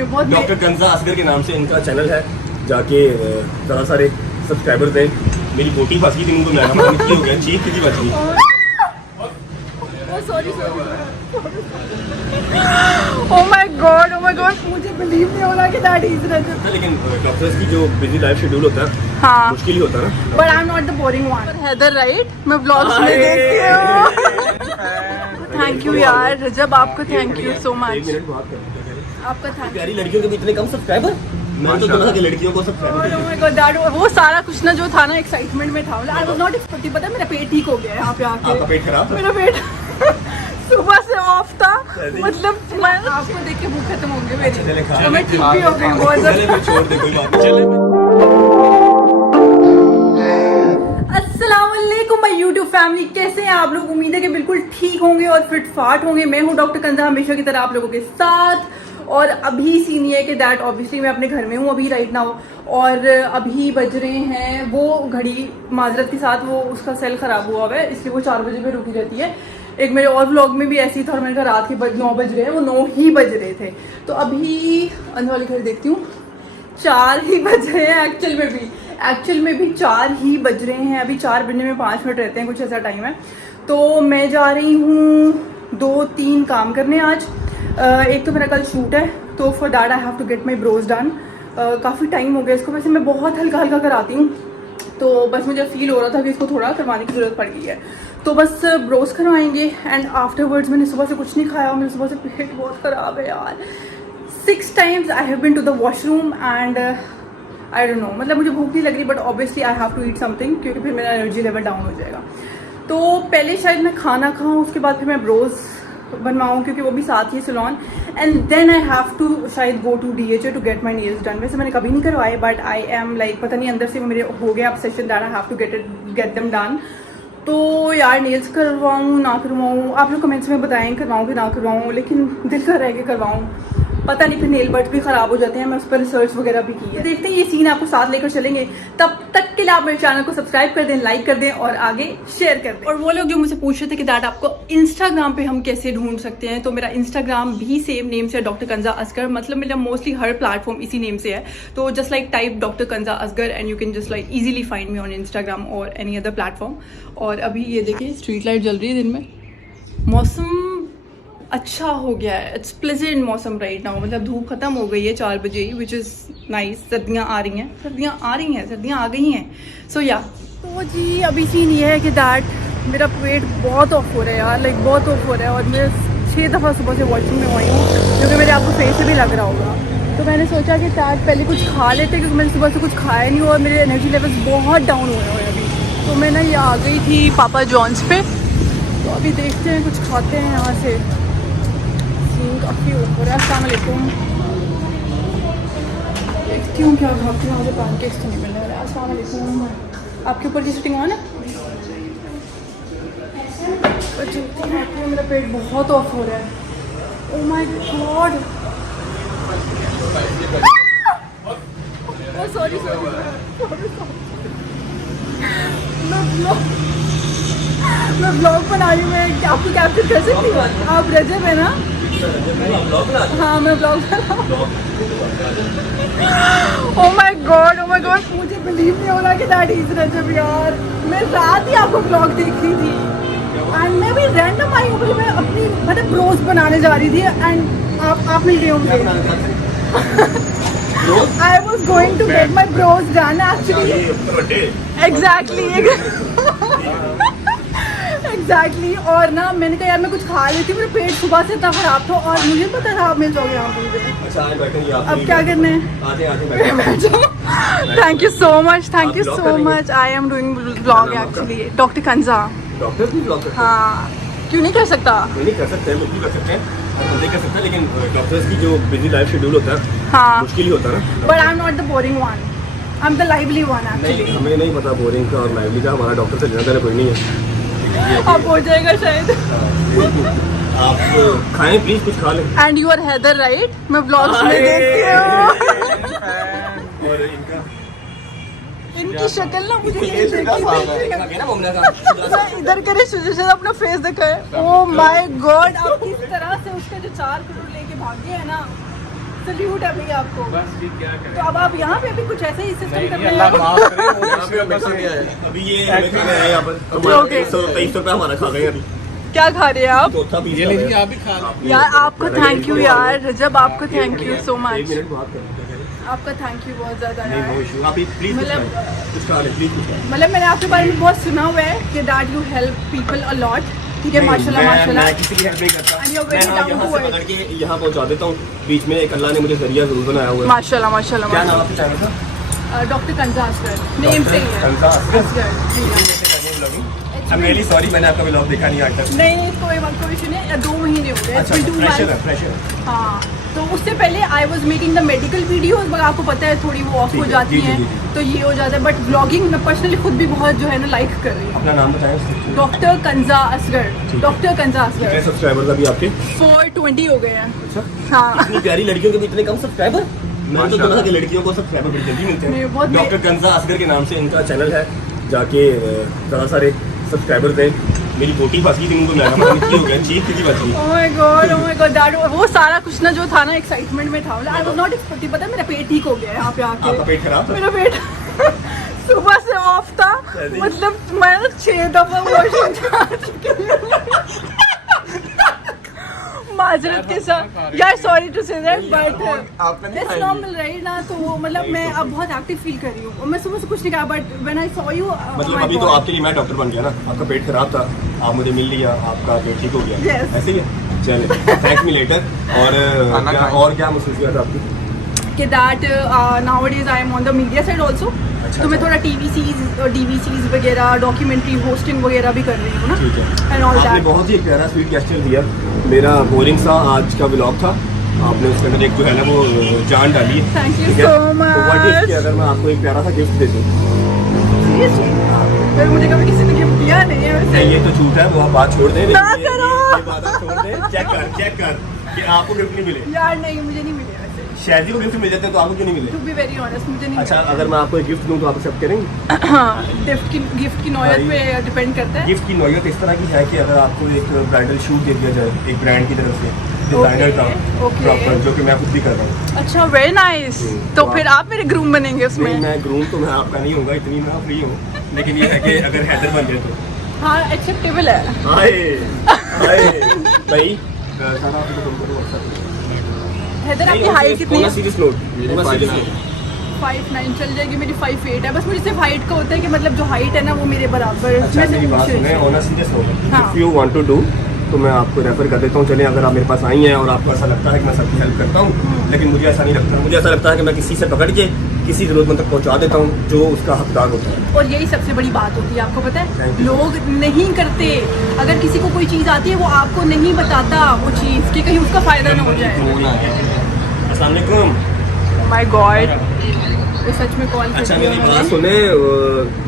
में बहुत डॉक्टर कंजा असगर के नाम से इनका चैनल है, जाके ज़्यादा सारे सब्सक्राइबर्स हैं। मेरी बोटी फंस गई थी, उनको महंगा हो गया, चीख की बच गई। सॉरी ओह माय गॉड मुझे बिलीव नहीं हो रहा कि दैट इज रजब। लेकिन डॉक्टर्स की जो बिजी लाइफ शेड्यूल होता है, हाँ, मुश्किल ही होता है ना। But I am not the boring one. Haider right, मैं ब्लॉग्स में देखती हूँ। थैंक यू यार रजब, आपको थैंक यू सो मच। आपका थैंक प्यारी लड़कियों के भी इतने कम सब्सक्राइबर, मैं तो बोला था कि लड़कियों को सब्सक्राइबर। वो सारा कुछ ना जो था ना एक्साइटमेंट में था। आई वाज नॉट एक्सपेक्टिंग, पता है मेरा पेट ठीक हो गया है यहाँ पे आके। आपका पेट खराब? मेरा पेट सुबह से ऑफ था, मतलब मैं आपको देख के भूख खत्म हो गई मेरी, तो मैं ठीक भी हो गई बहुत ज़्यादा। छोड़ दे कोई बात नहीं। अस्सलाम वालेकुम माय यूट्यूब फैमिली, कैसे हैं आप लोग? उम्मीद है कि बिल्कुल ठीक होंगे और फिट फाट होंगे। मैं हूँ डॉक्टर कंजा, हमेशा की तरह आप लोगों के साथ। और अभी सीन ये है कि दैट ऑब्वियसली मैं अपने घर में हूँ अभी राइट नाउ, और अभी बज रहे हैं, वो घड़ी माजरत के साथ वो उसका सेल ख़राब हुआ है, इसलिए वो 4 बजे पे रुकी रहती है। एक मेरे और व्लॉग में भी ऐसी था और मैंने कहा रात के 9 बज रहे हैं, वो 9 ही बज रहे थे। तो अभी अंदर वाली घर देखती हूँ, 4 ही बज रहे हैं एक्चुअल में भी 4 ही बज रहे हैं। अभी 4 बजने में 5 मिनट रहते हैं, कुछ ऐसा टाइम है। तो मैं जा रही हूँ 2-3 काम करने आज। एक तो मेरा कल शूट है, तो for that I have to get my brows done. काफ़ी टाइम हो गया इसको, वैसे मैं बहुत हल्का कराती हूँ, तो बस मुझे फील हो रहा था कि इसको थोड़ा करवाने की ज़रूरत पड़ गई है। तो बस ब्रोज करवाएंगे एंड आफ्टरवर्ड्स। मैंने सुबह से कुछ नहीं खाया, मेरे सुबह से पेट बहुत ख़राब है यार। 6 times I have been to the washroom and I don't know, मतलब मुझे भूख नहीं लग रही, but obviously I have to eat something, क्योंकि फिर मेरा एनर्जी लेवल डाउन हो जाएगा। तो पहले शायद मैं खाना खाऊँ, उसके बाद फिर मैं ब्रोज बनवाऊँ, क्योंकि वो भी साथ ही salon, and then I have to शायद go to DHA to get my nails done. वैसे मैंने कभी नहीं करवाए, बट आई एम लाइक, पता नहीं अंदर से मेरे हो गया obsession that I have to get them done. तो यार नेल्स करवाऊँ ना करवाऊँ, आप लोग कमेंट्स में बताएं करवाऊँ कि ना करवाऊँ, लेकिन दिल कर रहा है कि करवाऊँ, पता नहीं फिर नेल बट भी ख़राब हो जाते हैं। मैं उस पर रिसर्च वगैरह भी की है, देखते हैं ये सीन आपको साथ लेकर चलेंगे। तब तक के लिए आप मेरे चैनल को सब्सक्राइब कर दें, लाइक कर दें और आगे शेयर कर दें। और वो लोग जो मुझसे पूछ रहे थे कि दैट आपको इंस्टाग्राम पे हम कैसे ढूंढ सकते हैं, तो मेरा इंस्टाग्राम भी सेम नेम से है, डॉक्टर कंजा असगर। मतलब मेरा मोस्टली हर प्लेटफॉर्म इसी नेम से है, तो just like type doctor Kanza Asghar and you can just like easily find me on Instagram और एनी अदर प्लेटफॉर्म। और अभी ये देखिए स्ट्रीट लाइट जल रही है दिन में, मौसम अच्छा हो गया है, इट्स प्लेजेंट मौसम राइट नाउ, मतलब धूप खत्म हो गई है 4 बजे ही, विच इज़ नाइस। सर्दियाँ आ रही हैं, सर्दियाँ आ गई हैं। सो या तो जी अभी सीन ये है कि दैट मेरा पेट बहुत ऑफ हो रहा है यार, लाइक बहुत ऑफ हो रहा है। और मैं 6 दफ़ा सुबह से वॉशरूम में आई हूँ, क्योंकि मेरे आपको फेस से भी लग रहा होगा। तो मैंने सोचा कि दैट पहले कुछ खा लेते, क्योंकि मैंने सुबह से कुछ खाया नहीं और मेरे एनर्जी लेवल्स बहुत डाउन हो रहे हैं अभी। तो मैं ना ये आ गई थी पापा जॉन्स पे, तो अभी देखते हैं कुछ खाते हैं यहाँ से। काफ़ी हो रहा है। अस्सलाम वालेकुम, देखती हूँ क्या खाती हूँ, मुझे पैनकेक्स तो नहीं मिल रहा है। अस्सलाम वालेकुम, आपके ऊपर की शूटिंग ऑन है? मेरा पेट बहुत ऑफ हो रहा है। ओह माय गॉड, सॉरी मैं ब्लॉग बना रही हूँ, मैं आपको कैप्चर कर सकती हूँ? आप रजब है ना? हाँ मैं ब्लॉग बना। ओह माय गॉड मुझे बिलीव नहीं हो रहा कि दैट इज रजब यार। मैं रात ही आपको ब्लॉग देख रही थी एंड मैं भी रैंडम आई हूँ, मैं अपनी मतलब ब्रोज बनाने जा रही थी एंड आप मिल गए होंगे। I was going to get my brows done actually. Exactly. और ना मैंने कहा यार मैं कुछ खा लेती हूँ, मेरा पेट सुबह से इतना खराब था और मुझे पता था आप मिल जाओगे यहाँ पे। अब क्या करना है? Thank you so much. I am doing vlog actually, doctor कंजा। Doctor भी ब्लॉग करते हैं? हाँ, क्यों नहीं कर सकता? नहीं कर सकते, बिल्कुल कर सकते हैं, नहीं कर सकता, लेकिन डॉक्टर्स की जो बिजी लाइफ शेड्यूल होता है, हाँ, मुश्किल ही होता है ना। But I am not the boring one, I am the lively one actually. हमें नहीं पता बोरिंग का और लाइवली का, हमारा डॉक्टर से लेना देना कोई नहीं है। अब हो जाएगा शायद। आप खाएं प्लीज, कुछ खा लें। And you are Haider right, मैं ब्लॉग्स में देखती हूँ। और इनकी शक्ल ना मुझे इधर करे सुजन अपना फेस देखा है। ओह माय गॉड, आप किस तरह से उसका जो 4 करोड़ लेके भागे है ना, सल्यूट है भैया आपको। बस ठीक, क्या करें। तो अब आप यहाँ पे भी कुछ ऐसा ही सिस्टम नहीं, कर नहीं, रहे अल्लाह हैं? माफ करे, वो यहाँ पे बस ये है। अभी ये यहाँ पर Okay. 23 रुपया हमारा खा गए अभी। क्या खा रहे हैं आप? चौथा पीस ये खा लीजिए, गए। आप भी खा लो। यार आपको थैंक यू यार रजब, आपको थैंक यू सो एक मच, मिनट बात करें। आपका थैंक यू बहुत ज्यादा नहीं, no यार। issue। आप प्लीज मतलब- कुछ खा लें, प्लीज कुछ खा लें। मतलब मैंने आपके बारे में बहुत सुना हुआ है कि that you help people a lot, ठीक है, माशाल्लाह माशाल्लाह। मैं किसी की हेल्प नहीं करता। And you're मैं very down यहाँ to से earth. पकड़ के यहाँ पहुँचा देता हूँ। बीच में एक अल्लाह ने मुझे जरिया जरूर बनाया हुआ है। माशाल्लाह माशाल्लाह क्या नाम माशाल्लाह। आपके चैनल का? डॉक्टर कंजा असगर नेम से ही है। कंजा असगर? असगर, जी हाँ। आई एम रियली सॉरी, मैंने आपका व्लॉग देखा नहीं आज तक। नहीं कोई इशू नहीं, 2 महीने हो गए। अच्छा, It's been 2 प्रेशर है, months. प्रेशर। हाँ, तो उससे पहले I was making the medical videos, मगर आपको पता है थोड़ी वो ऑफ ठीक हो है, जाती जी, जी, हैं, जी, जी। तो ये हो जाता है। बट ब्लॉगिंग मैं पर्सनली खुद भी बहुत जो है ना लाइक कर रही हूँ। अपना नाम बताएं। डॉक्टर कंजा असगर, है। डॉक्टर कंजा कितने असगर। सब्सक्राइबर्स अभी आपके? 420 हो गए हैं। अच्छा, हाँ इतनी प्यारी लड़कियों के भी इतने कम सब्सक्राइबर? मैं तो सुना था कि लड़कियों को सब्सक्राइबर बड़ी जल्दी मिलते नहीं, हैं। बहुत डॉक्टर कंजा असगर के नाम से इनका चैनल है, जाके ज़रा सारे सब्सक्राइबर दें। मेरी बोटी फंस गई थी, उनको महंगा महंगा हो गया, चीख की बच गई। ओह माय गॉड दैट वो सारा कुछ ना जो था ना एक्साइटमेंट में था। आई वाज नॉट एक्सपेक्टिंग, पता है मेरा पेट ठीक हो गया है यहाँ पे आपका आके। पेट खराब था? मेरा पेट सुबह से ऑफ था, ऐसे ही? मतलब मैं 6 दफा वॉशरूम जा चुकी हूँ माजरत के साथ यार, sorry to say that but आपने नहीं इट्स खाई? नॉर्मल राइट ना। तो वो मतलब मैं अब बहुत एक्टिव फील कर रही हूँ और मैं सुबह से कुछ नहीं कहा, but when I saw you मतलब अभी तो आपके लिए मैं डॉक्टर बन गया ना। आपका पेट खराब था, आप मुझे मिल लिया, आपका पेट ठीक हो गया। Yes. ऐसे ही है? चले, थैंक्स मी लेटर। और क्या महसूसियत आपकी? कि that nowadays I am on the media side also, अच्छा, तो मैं अच्छा। थोड़ा टीवी और डीवीसीज वगैरह डॉक्यूमेंट्री होस्टिंग वगैरह भी कर रही हूँ ना। ठीक है। एंड ऑल आपने दैट। बहुत ही प्यारा स्वीट गेस्चर दिया। मेरा बोरिंग सा आज का व्लॉग था, आपने उसके अंदर एक जो है ना वो जान डाली है। Thank you ठीक है? so तो what if much. कि अगर मैं आपको एक प्यारा सा गिफ्ट दे दूँ? फिर मुझे कभी किसी ने गिफ्ट दिया नहीं है वैसे। नहीं, ये तो झूठ है, वो आप बात छोड़ दें। ना लेकिन करो। ये बात आप छोड़ दें। चेक कर कि आपको गिफ्ट नहीं मिले। यार नहीं, मुझे नहीं मिले वैसे। शायद को गिफ्ट मिल जाते हैं, तो आपको क्यों नहीं मिले? टू बी वेरी ऑनेस्ट मुझे नहीं अच्छा, अगर मैं आपको एक गिफ्ट दूँ तो आप एक्सेप्ट करेंगे? मिले। गिफ्ट की नौयत पे डिपेंड करता है। गिफ्ट की नौयत इस तरह की है कि अगर आपको एक ब्राइडल शूट दे दिया जाए एक ब्रांड की तरफ से, डिजाइनर का okay. प्रॉपर, जो कि मैं खुद भी कर रहा हूँ। अच्छा, वेरी नाइस। तो फिर आप मेरे ग्रूम बनेंगे उसमें? नहीं, मैं ग्रूम तो मैं आपका नहीं होऊंगा, इतनी मैं फ्री हूँ। लेकिन ये है कि अगर हैदर बन जाए तो हाँ, एक्सेप्टेबल है। हाय भाई सारा आपको फोन करूँ WhatsApp। हैदर आपकी हाइट कितनी है? सीरियस नोट, 5'9" चल जाएगी, मेरी 5'8" है। बस मुझे सिर्फ हाइट का होता है कि मतलब जो हाइट है ना वो मेरे बराबर। अच्छा, मैं से मेरी बात ऊंची सुने, हूँ। ऑन अ सीरियस नोट, हाँ। If you want to do तो मैं आपको रेफर कर देता हूँ। चलें, अगर आप मेरे पास आई हैं और आपको ऐसा लगता है कि मैं सबकी हेल्प करता हूँ, लेकिन मुझे ऐसा नहीं लगता। मुझे ऐसा लगता है कि मैं किसी से पकड़ के किसी जरूरतमंद तक पहुँचा देता हूँ जो उसका हकदार होता है। और यही सबसे बड़ी बात होती है, आपको पता है Thank you. लोग नहीं करते। अगर किसी को कोई चीज़ आती है वो आपको नहीं बताता वो चीज़, कि कहीं उसका फायदा ना हो जाए। अस्सलाम वालेकुम। माय गॉड, वो सच में कॉल कर अच्छा, दिया मेरी बात मैंने। सुने,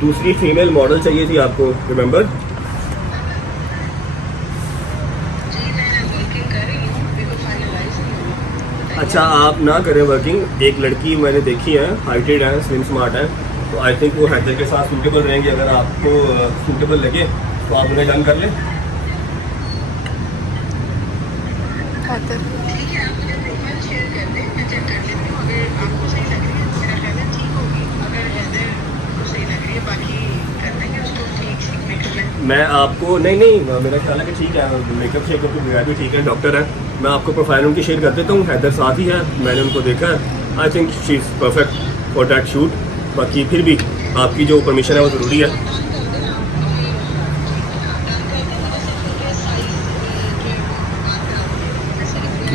दूसरी फीमेल मॉडल चाहिए थी आपको, रिमेम्बर? अच्छा, आप ना करें वर्किंग। एक लड़की मैंने देखी है, हाइटेड है, स्लिम स्मार्ट है, तो आई थिंक वो हैदर के साथ सूटेबल रहेंगी। अगर आपको सूटेबल लगे तो आप उन्हें डन कर लें। मैं आपको नहीं, मेरा ख्याल है कि ठीक है, मेकअप शेकअप के बगैर भी ठीक है, डॉक्टर है। मैं आपको प्रोफाइल उनकी शेयर कर देता हूँ। हैदर साथ ही है, मैंने उनको देखा है। I think she is perfect for that shoot. बाकी फिर भी आपकी जो परमिशन है वो ज़रूरी है।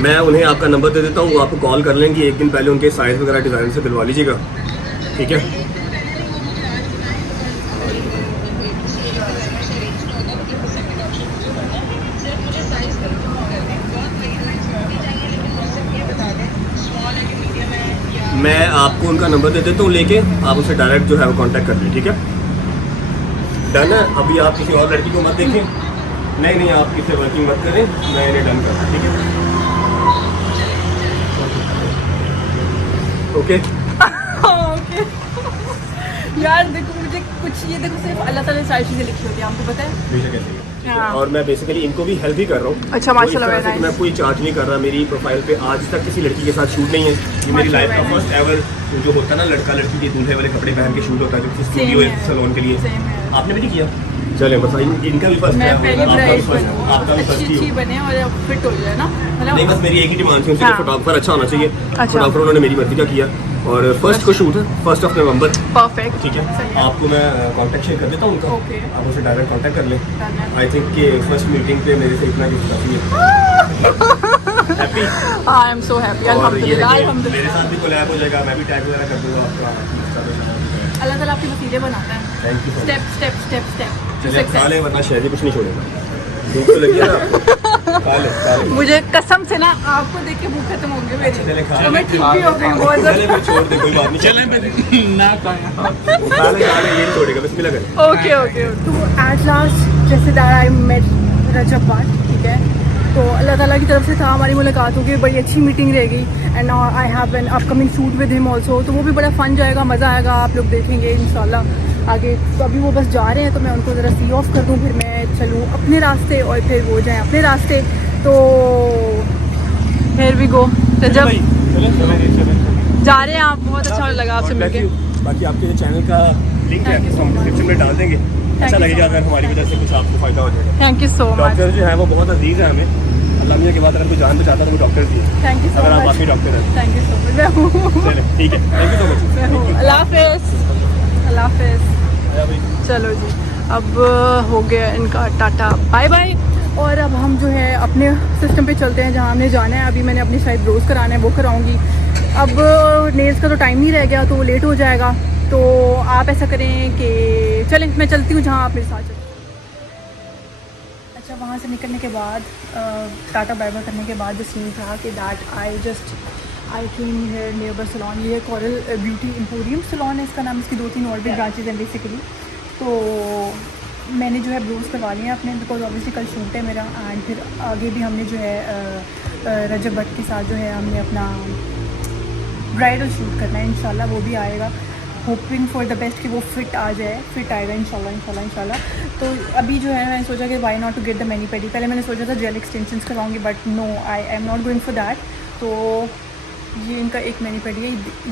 मैं उन्हें आपका नंबर दे देता हूँ, वो आपको कॉल कर लेंगी। एक दिन पहले उनके साइज़ वगैरह डिज़ाइन से दिलवा लीजिएगा, ठीक है? मैं आपको उनका नंबर दे देता हूँ, लेके आप उससे डायरेक्ट जो है वो कांटेक्ट कर लें, ठीक है? डन है। अभी आप किसी और लड़की को मत देखें। नहीं, आप किसी वर्किंग मत करें, मैं इन्हें डन करता, ठीक है? ओके। ओके यार देखो, मुझे कुछ ये देखो सिर्फ अल्लाह ताला ने सारी चीज़ें लिखी होती है, आपको पता है। बेशक ऐसे ही है। हाँ। और मैं बेसिकली इनको भी हेल्प ही कर रहा हूँ। अच्छा, माशाल्लाह, तो इस तरह से very मैं nice। कोई चार्ज नहीं कर रहा। मेरी प्रोफाइल पे आज तक किसी लड़की के साथ शूट नहीं है। ये मेरी लाइफ का माशाल्लाह, फर्स्ट एवर जो होता है ना, लड़का लड़की के दूल्हे वाले कपड़े पहन के शूट होता है जो किसी स्टूडियो Same है। सलोन के लिए। Same है। आपने भी नहीं किया? चले बस इनका भी फर्स्ट मैं है, पहली आपका भी ब्राइड फर्स्ट, बनूँ, आपका भी फर्स्ट ही अच्छी हो। बने और फिट हो जाए ना, नहीं, बस मेरी एक ही डिमांड थी उनसे, हाँ। फोटोग्राफर अच्छा होना चाहिए। अच्छा। फोटोग्राफर उन्होंने मेरी मर्जी का किया और फर्स्ट को शूट है 1 नवंबर। परफेक्ट। ठीक है, सही है। आपको मैं कांटेक्ट शेयर कर देता हूँ उनका। ओके। आप उनसे डायरेक्ट कांटेक्ट कर लें। Done है। आई थिंक कि फर्स्ट मीटिंग पे मेरे से इतना कुछ काफी है। Happy. I am so happy, और ये अल्हम्दुलिल्लाह, है कि मेरे अल्हम्दुलिल्लाह। साथ भी कोलैब हो जाएगा, मैं भी टैग वगैरह कर दूंगा आपका। अल्लाह ताला आपके वसीले बनाता है, thank you. Step step step step to चलिए खा ले, सक्सेस। वरना शहरी कुछ नहीं छोड़ेगा। भूख तो लगी है ना आपको? खा ले, खा ले। मुझे कसम से ना आपको देख के भूख खत्म होगी मेरी, चले खा तो ले। मैं ठीक भी हो गई बहुत चले ज़्यादा। फिर छोड़ दे, कोई बात नहीं। चले ना खाया। खा ले, ये नहीं छोड़ेगा। बिस्मिल्लाह करें। Okay okay. तो एट लास्ट जैसे दैट आई मेट रजब भट्ट, ठीक है, तो अल्लाह ताला की तरफ से था, हमारी मुलाकात हो गई, बड़ी अच्छी मीटिंग रहेगी and I have an upcoming shoot with him also, तो वो भी बड़ा फन जाएगा, मज़ा आएगा, आप लोग देखेंगे इंशाल्लाह आगे। तो अभी वो बस जा रहे हैं, तो मैं उनको ज़रा सी ऑफ कर दूँ, फिर मैं चलूँ अपने रास्ते और फिर वो जाएँ अपने रास्ते। तो हियर वी गो। रजब जा रहे हैं आप, बहुत अच्छा लगा आपसे मिलके। बाकी आपके चैनल का लिंक है, Thank you so हम much. डिस्क्रिप्शन में डाल देंगे। अच्छा you so लगेगा अगर much. हमारी वजह से कुछ आपको फायदा हो जाएगा। Thank you so much. Doctor जो है वो बहुत अजीज है हमें। अल्लाह मियां के बाद अगर कोई जान बचाता है तो वो डॉक्टर भी है। थैंक यू सो अगर आप मच। वाकई डॉक्टर हैं। Thank you so much. मैं हूँ, चले ठीक है, थैंक यू सो मैं हूँ। मच। अल्लाह हाफिज़, अल्लाह हाफिज़। चलो जी, अब हो गया इनका टाटा बाय बाय, और अब हम जो है अपने सिस्टम पे चलते हैं जहाँ हमने जाना है। अभी मैंने अपनी शायद ब्रोज कराना है, वो कराऊंगी। अब नेल्स का तो टाइम नहीं रह गया, तो लेट हो जाएगा। तो आप ऐसा करें कि चलें, मैं चलती हूँ जहाँ आप मेरे साथ चलें। अच्छा, वहाँ से निकलने के बाद टाटा बाय बाय करने के बाद जो सीन था कि that I came here near salon. ये है कोरल ब्यूटी एम्पोरियम सलोन है इसका नाम। इसकी 2-3 और भी ब्रांचेज हैं बेसिकली। तो मैंने जो है ब्रोज करवा लिए हैं अपने, बिकॉज ऑब्वियसली कल शूट है मेरा, एंड फिर आगे भी हमने जो है रजब भट्ट के साथ जो है हमने अपना ब्राइडल शूट करना है इंशाल्लाह, वो भी आएगा। होपिंग फॉर द बेस्ट कि वो फिट आ जाए, फिट आएगा इंशाल्लाह इंशाल्लाह इंशाल्लाह। तो अभी जो है मैंने सोचा कि why not to get the mani pedi. पहले मैंने सोचा था जेल एक्सटेंशंस करवाऊंगी, but no, I am not going for that. तो ये इनका एक मैनी पेडी है।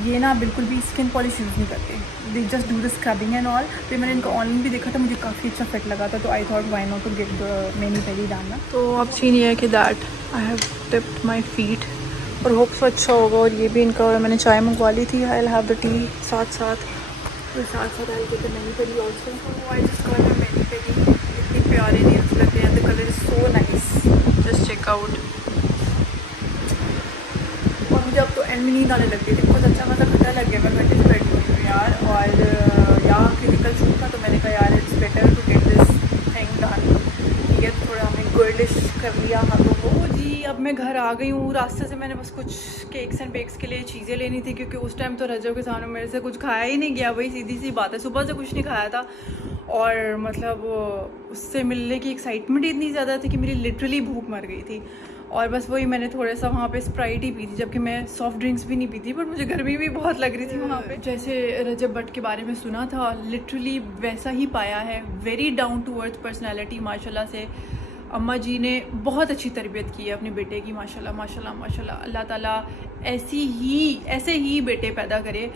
ये ना बिल्कुल भी स्किन पॉलिश यूज़ नहीं करते, they just do the scrubbing and all. फिर मैंने इनका ऑनलाइन भी देखा था, मुझे काफ़ी अच्छा फिट लगा था, तो I thought why not to get the mani pedi डालना। तो अब सीन ये है कि that I have tipped my feet, और होप्स अच्छा होगा। और ये भी इनका, मैंने चाय मंगवा ली थी, I will have the tea साथ साथ I will get the mani pedi also. I just got the mani pedi. इतनी प्यारे नेल्स लग रहे हैं, the colour is so nice, just check out. और मुझे अब तो एंड में नींद आने लग गई थी, बहुत अच्छा खासा खतरा लग गया, मैं बैठी से बैठी हुई हूँ यार। और यहाँ क्लिनिकल शूट था, तो मैंने कहा यार it's better to get this thing done. ठीक है, थोड़ा हमने गर्लिश कर लिया हाथों को जी। अब मैं घर आ गई हूँ। रास्ते से मैंने बस कुछ केक्स एंड बेक्स के लिए चीज़ें लेनी थी, क्योंकि उस टाइम तो रजब के सामने मेरे से कुछ खाया ही नहीं गया। वही सीधी सी बात है, सुबह से कुछ नहीं खाया था, और मतलब उससे मिलने की एक्साइटमेंट इतनी ज़्यादा थी कि मेरी लिटरली भूख मर गई थी। और बस वही मैंने थोड़ा सा वहाँ पे स्प्राइट ही पी थी, जबकि मैं सॉफ्ट ड्रिंक्स भी नहीं पीती, बट मुझे गर्मी भी बहुत लग रही थी वहाँ पे। जैसे रजब भट्ट के बारे में सुना था, लिटरली वैसा ही पाया है। Very down to earth personality माशाल्लाह से। अम्मा जी ने बहुत अच्छी तरबियत की है अपने बेटे की, माशाल्लाह माशाल्लाह माशाल्लाह। अल्लाह ताला ऐसे ही बेटे पैदा करे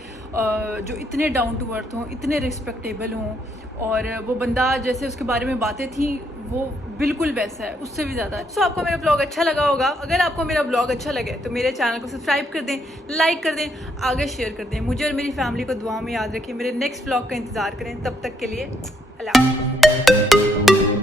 जो इतने डाउन टू अर्थ हों, इतने रिस्पेक्टेबल हों, और वो बंदा जैसे उसके बारे में बातें थी वो बिल्कुल वैसा है, उससे भी ज़्यादा। सो आपको मेरा ब्लॉग अच्छा लगा होगा। अगर आपको मेरा ब्लॉग अच्छा लगे तो मेरे चैनल को सब्सक्राइब कर दें, लाइक कर दें, आगे शेयर कर दें। मुझे और मेरी फैमिली को दुआ में याद रखें। मेरे नेक्स्ट ब्लॉग का इंतज़ार करें। तब तक के लिए अल्लाह।